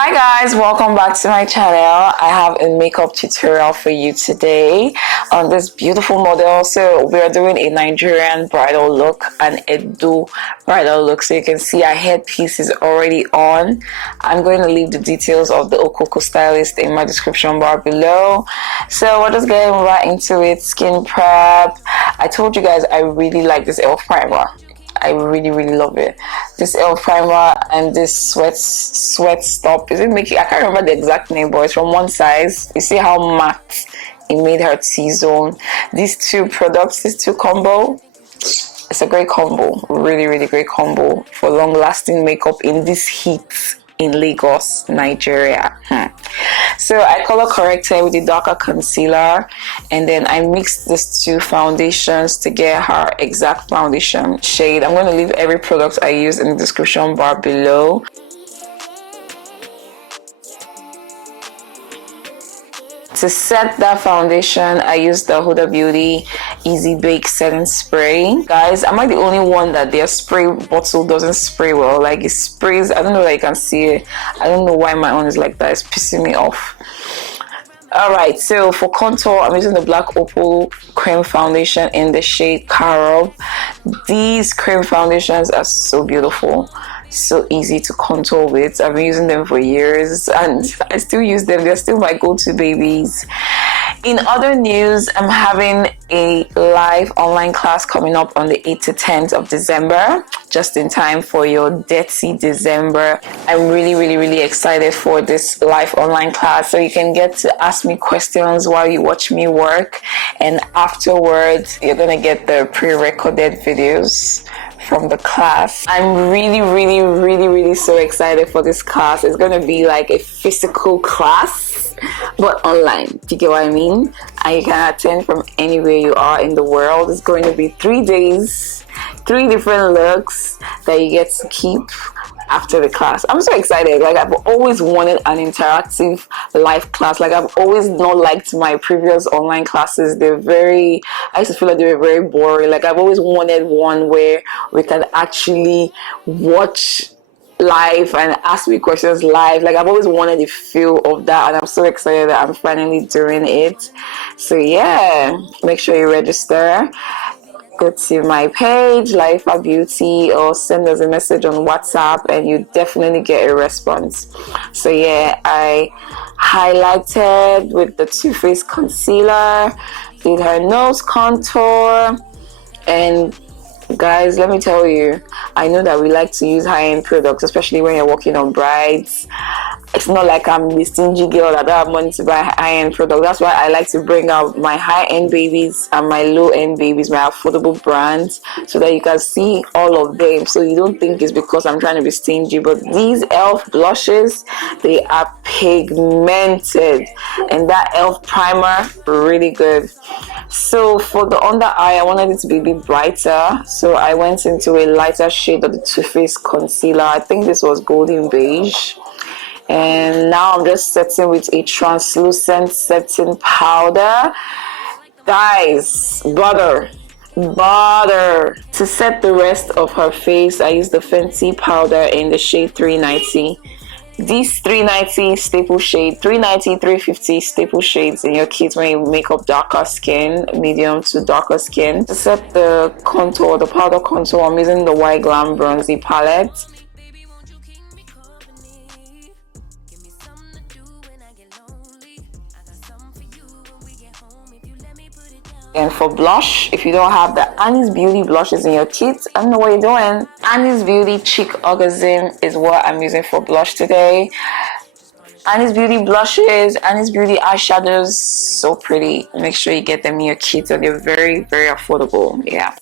Hi guys, welcome back to my channel. I have a makeup tutorial for you today on this beautiful model. So we are doing a Nigerian bridal look, an Edo bridal look. So you can see our headpiece is already on. I'm going to leave the details of the Okoko stylist in my description bar below. So we're just getting right into it. Skin prep. I told you guys I really like this e.l.f. primer. I really love it. This e.l.f. primer and this sweat stop. Is it making? I can't remember the exact name, but it's from One Size. You see how matte it made her T-zone. These two products, this two combo, it's a great combo. Really great combo for long-lasting makeup in this heat in Lagos, Nigeria. So I color corrected with the darker concealer, and then I mixed these two foundations to get her exact foundation shade. I'm going to leave every product I use in the description bar below. To set that foundation, I used the Hudabeauty Easy Bake Setting Spray. Guys, am I the only one that their spray bottle doesn't spray well? Like it sprays, I don't know that you can see it. I don't know why my own is like that. It's pissing me off. Alright, so for contour, I'm using the black Opal cream foundation in the shade Carob. These cream foundations are so beautiful. So easy to contour with. I've been using them for years and I still use them. They're still my go-to babies. In other news, I'm having a live online class coming up on the 8th to 10th of December, just in time for your Deetsy December. I'm really excited for this live online class, so you can get to ask me questions while you watch me work, and afterwards you're gonna get the pre-recorded videos from the class. I'm really so excited for this class. It's gonna be like a physical class but online. Do you get what I mean? And you can attend from anywhere you are in the world. It's going to be 3 days, 3 different looks that you get to keep after the class. I'm so excited. Like, I've always wanted an interactive live class. Like, I've always not liked my previous online classes. I used to feel like they were very boring. Like, I've always wanted one where we can actually watch live and ask me questions live. Like, I've always wanted the feel of that, and I'm so excited that I'm finally doing it. So yeah, make sure you register. Go to my page, Lifa Beauty, or send us a message on WhatsApp and you definitely get a response. So yeah, I highlighted with the Toofaced concealer, did her nose contour, and guys, let me tell you, I know that we like to use high-end products, especially when you're working on brides. It's not like I'm the stingy girl that don't have money to buy high-end products. That's why I like to bring out my high-end babies and my low-end babies, my affordable brands, so that you can see all of them, so you don't think it's because I'm trying to be stingy. But these e.l.f. blushes, they are pigmented, and that e.l.f. primer, really good. So for the under eye, I wanted it to be a bit brighter, so I went into a lighter shade of the Toofaced concealer. I think this was golden beige. And now I'm just setting with a translucent setting powder. Guys, butter. To set the rest of her face, I used the Fenty powder in the shade 390. These 390 staple shade, 390, 350 staple shades in your kit when you make up darker skin, medium to darker skin. To set the contour, the powder contour, I'm using the Yglam Bronzey palette. And for blush, if you don't have the Annie's Beauty blushes in your kit, I don't know what you're doing. Annie's Beauty Cheek Orgasm is what I'm using for blush today. Annie's Beauty blushes, Annie's Beauty eyeshadows, so pretty. Make sure you get them in your kit, and they're very affordable. Yeah.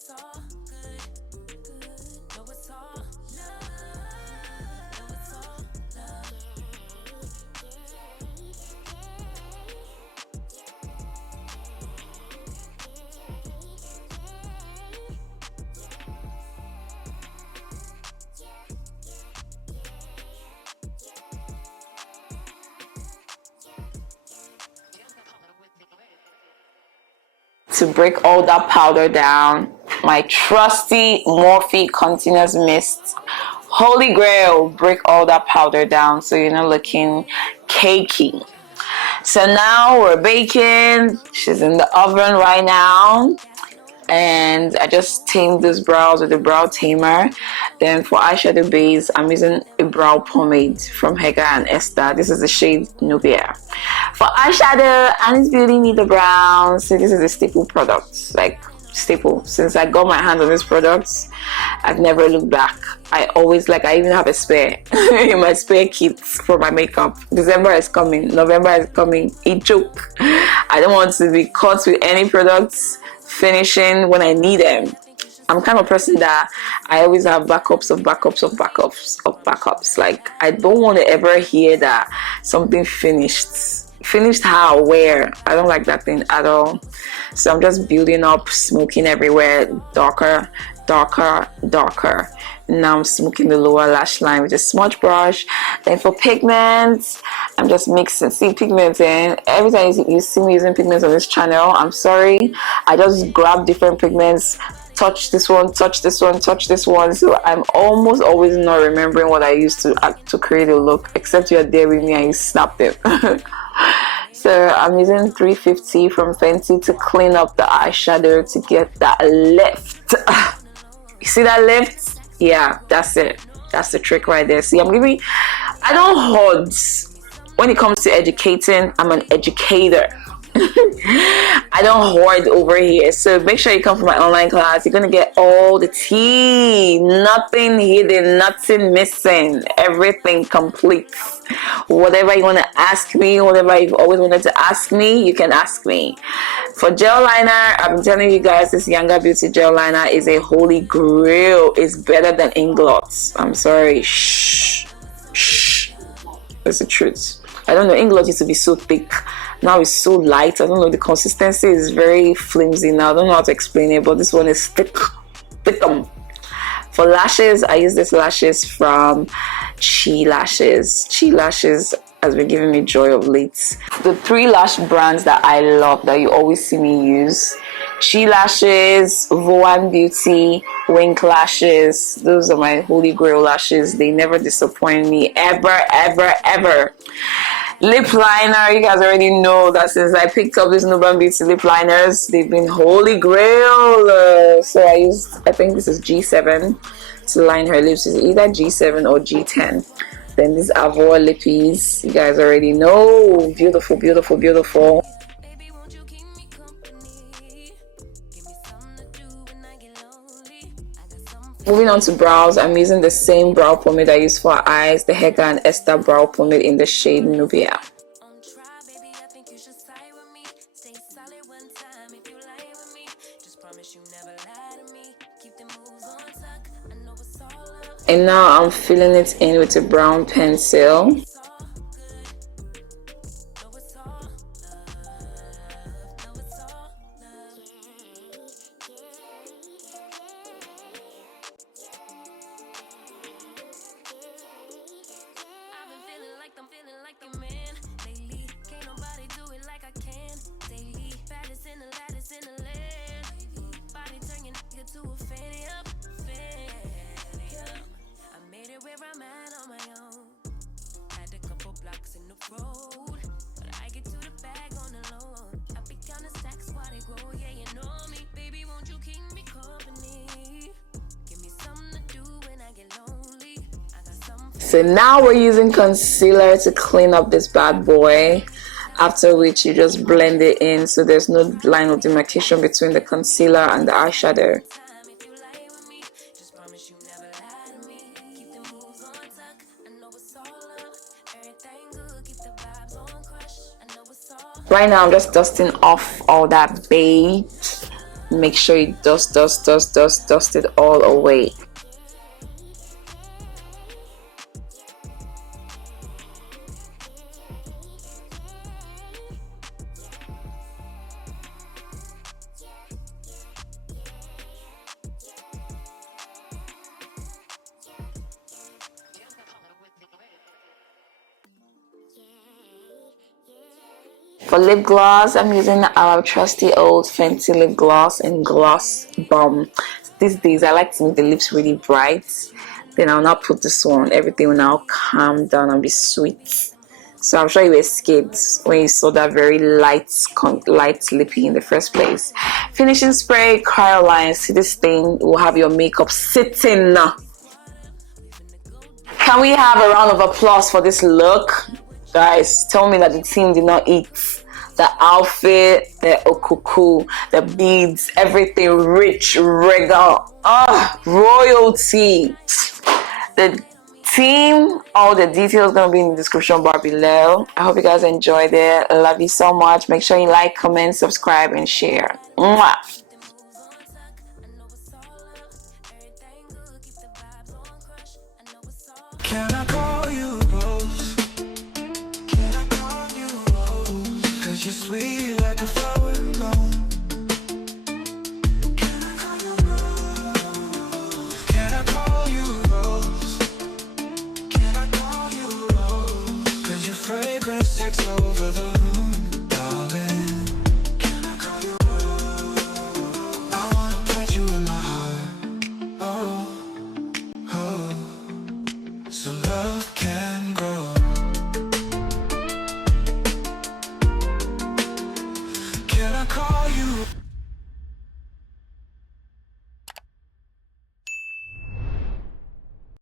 To break all that powder down, my trusty Morphe Continuous Mist Holy grail, break all that powder down so you're not looking cakey. So now we're baking. She's in the oven right now. And I just tamed this brows with a brow tamer. Then for eyeshadow base, I'm using a brow pomade from Hega and Esther. This is the shade Nubia. For eyeshadow, I need to really need the brows. So this is a staple product, like staple. Since I got my hands on this product, I've never looked back. I always like, I even have a spare in my spare kit for my makeup. December is coming, November is coming. It joke. I don't want to be caught with any products finishing when I need them. I'm kind of person that I always have backups of backups of backups of backups. Like, I don't want to ever hear that something finished how, where. I don't like that thing at all. So I'm just building up, smoking everywhere, darker, darker, darker. Now I'm smoking the lower lash line with a smudge brush. Then for pigments, I'm just mixing. See, pigments in. Every time you see me using pigments on this channel, I'm sorry. I just grab different pigments, touch this one, touch this one, touch this one. So I'm almost always not remembering what I used to create a look, except you're there with me and you snapped it. So I'm using 350 from Fenty to clean up the eyeshadow to get that lift. You see that lift? Yeah, that's it. That's the trick right there. See, I don't hoard. When it comes to educating, I'm an educator. I don't hoard over here. So make sure you come for my online class. You're gonna get all the tea, nothing hidden, nothing missing, everything complete. Whatever you want to ask me, whatever you've always wanted to ask me, you can ask me. For gel liner, I've been telling you guys, this Yangabeauty Gel Liner is a holy grail. It's better than Inglots. I'm sorry. Shh. That's the truth. I don't know, Inglots used to be so thick. Now it's so light. I don't know, the consistency is very flimsy now. I don't know how to explain it, but this one is thick. For lashes, I use this lashes from Chee lashes. Chee lashes has been giving me joy of late. The 3 lash brands that I love, that you always see me use: Chee lashes, Avour Beauty, Wink lashes. Those are my holy grail lashes. They never disappoint me, ever, ever, ever. Lip liner, you guys already know that since I picked up these Nuban Beauty lip liners, they've been holy grail. So I think this is G7 to line her lips. It's either G7 or G10. Then these Avour lippies, you guys already know. Beautiful, beautiful, beautiful. Moving on to brows, I'm using the same brow pomade I use for eyes, the Hega and Esther brow pomade in the shade Nubia. And now I'm filling it in with a brown pencil. So now we're using concealer to clean up this bad boy, after which you just blend it in so there's no line of demarcation between the concealer and the eyeshadow. Right now I'm just dusting off all that beige. Make sure you dust it all away. For lip gloss, I'm using our trusty old Fenty lip gloss in Gloss Bomb. These days, I like to make the lips really bright. then I'll now put this one. Everything will now calm down and be sweet. So I'm sure you escaped when you saw that very light lippy in the first place. Finishing spray, Kryolan. See, this thing will have your makeup sitting. Can we have a round of applause for this look? Guys, tell me that the team did not eat. The outfit, the okuku, the beads, everything rich, regal, royalty. The team, all the details gonna be in the description bar below. I hope you guys enjoyed it. I love you so much. Make sure you like, comment, subscribe, and share. Mwah. Can I call you Rose? Can I call you Rose? 'Cause you're sweet like a flower blown. Can I call you Rose? Can I call you Rose? Can I call you Rose? 'Cause your fragrance takes over the room, darling. Can I call you Rose? I wanna put you in my heart. Oh, oh. So love can grow. Can I call